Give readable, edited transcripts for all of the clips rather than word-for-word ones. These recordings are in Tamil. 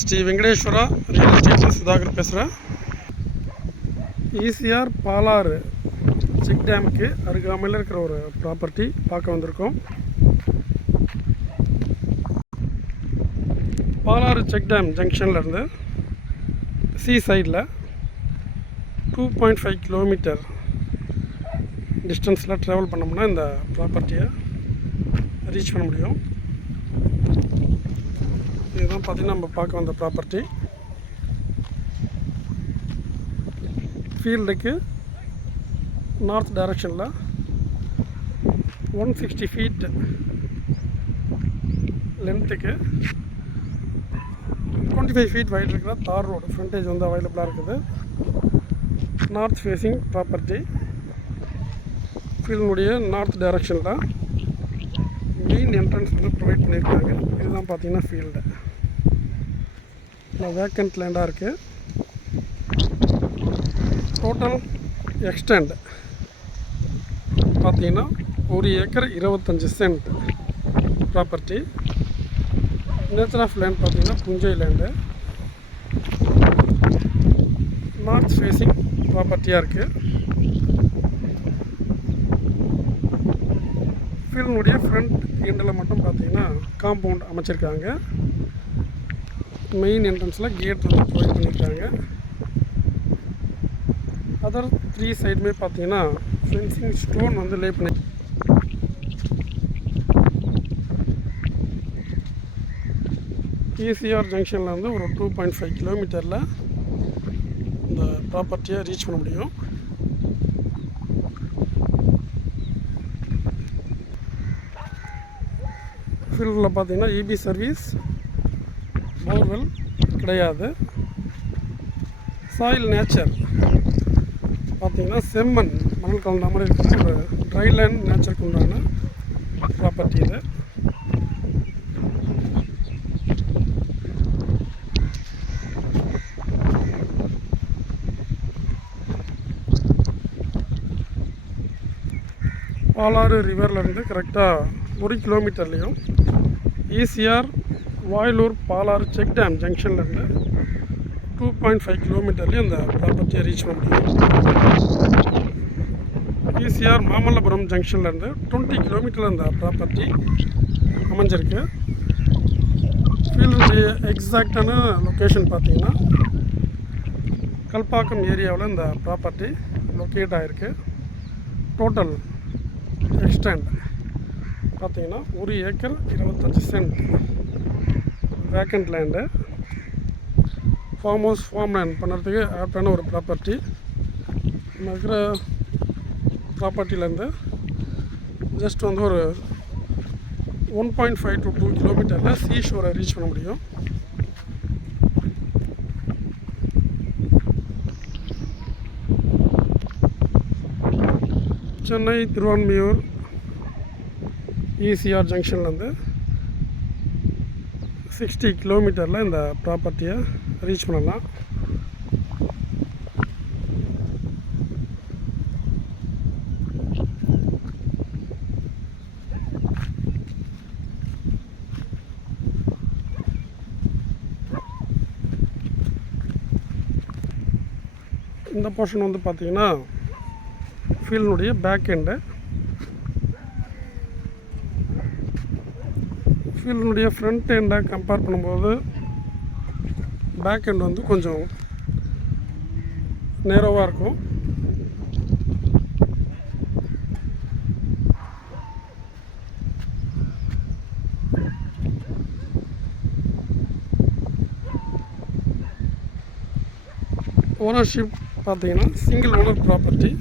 ஸ்ரீ வெங்கடேஸ்வரா ரியல் எஸ்டேட் சுதாகர் பேசுகிறேன். ஈசிஆர் பாலாறு செக் டேமுக்கு அருகாமையில் இருக்கிற ஒரு ப்ராப்பர்ட்டி பார்க்க வந்திருக்கோம். பாலாறு செக் டேம் ஜங்ஷன்லேருந்து சி சைடில் 2.5 கிலோமீட்டர் டிஸ்டன்ஸில் ட்ராவல் பண்ணோம்னா இந்த ப்ராப்பர்ட்டியை ரீச் பண்ண முடியும். இதுதான் பார்த்திங்கன்னா நம்ம பார்க்க வந்த ப்ராப்பர்ட்டி. ஃபீல்டுக்கு நார்த் டைரக்ஷனில் 160 ஃபீட் லென்த்துக்கு 25 ஃபீட் வைட் இருக்கிற தார் ரோடு ஃப்ரண்டேஜ் வந்து அவைலபிளாக இருக்குது. North facing property. ஃபீல்டுடைய நார்த் டைரக்ஷனில் மெயின் என்ட்ரன்ஸ் வந்து ப்ரொவைட் பண்ணியிருக்காங்க. இதுதான் பார்த்தீங்கன்னா ஃபீல்டு வேக்கண்ட் லேண்டாக இருக்குது. டோட்டல் எக்ஸ்டெண்ட் பார்த்தீங்கன்னா 1 acre 25 cent property. Nature of land பார்த்தீங்கன்னா புஞ்சை லேண்டு. நார்த் ஃபேஸிங் ப்ராப்பர்ட்டியாக இருக்குது. ஃபீல்டுடைய ஃப்ரண்ட் எண்டில் மட்டும் பார்த்தீங்கன்னா காம்பவுண்ட் அமைச்சிருக்காங்க. மெயின் என்ட்ரன்ஸில் கேட் வந்து ப்ரொவைட் பண்ணியிருக்காங்க. அதர் 3 சைடுமே பார்த்தீங்கன்னா ஃபென்சிங் ஸ்டோன் வந்து லே பண்ணி ஈசிஆர் ஜங்ஷனில் வந்து ஒரு 2.5 கிலோமீட்டரில் இந்த ப்ராப்பர்ட்டியை ரீச் பண்ண முடியும். ஃபீல்டில் பார்த்தீங்கன்னா இபி சர்வீஸ், போர்வெல் கிடையாது. சாயில் நேச்சர் பார்த்தீங்கன்னா செம்மண் மணல் கலந்த மாதிரி இருக்கிற ஒரு ட்ரைலேண்ட் நேச்சருக்கு உண்டான ப்ராப்பர்ட்டி இது. பாலாறு ரிவர்லேருந்து கரெக்டாக 1 கிலோமீட்டர்லேயும் ECR Vayilur Palar check dam ஜங்ஷன்லேருந்து 2.5 கிலோமீட்டர்லேயும் இந்த ப்ராப்பர்ட்டியை ரீச் பண்ண முடியும். ஈசிஆர் மாமல்லபுரம் ஜங்ஷன்லேருந்து 20 கிலோமீட்டரில் இந்த ப்ராப்பர்ட்டி அமைஞ்சிருக்கு. ஃபீல்டுடைய எக்ஸாக்டான லொக்கேஷன் பார்த்தீங்கன்னா கல்பாக்கம் ஏரியாவில் இந்த ப்ராப்பர்ட்டி லொக்கேட் ஆகிருக்கு. டோட்டல் எக்ஸ்டெண்ட் பார்த்தீங்கன்னா 1 acre 25 cent vacant land. Farm house farm land பண்ணுறதுக்கு ஆப்டான ஒரு ப்ராப்பர்ட்டி. நம்ம இருக்கிற ப்ராப்பர்ட்டிலேருந்து ஜஸ்ட் வந்து ஒரு 1.5 to 2 கிலோமீட்டரில் சீ ஷோரை ரீச் பண்ண முடியும். சென்னை திருவான்மியூர் ஈசிஆர் ஜங்ஷன்லேருந்து 60 கிலோமீட்டரில் இந்த ப்ராப்பர்ட்டியை ரீச் பண்ணலாம். இந்த போர்ஷன் வந்து பார்த்திங்கன்னா ஃபீல்டுடைய பேக் எண்டு. ஃபீல்டுடைய ஃப்ரண்ட் எண்டை கம்பேர் பண்ணும்போது பேக் எண்ட் வந்து கொஞ்சம் நேரோவாக இருக்கும். ஓனர்ஷிப் பார்த்தீங்கன்னா single owner property.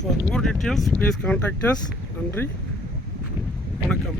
For more details, please contact us. நன்றி, வணக்கம்.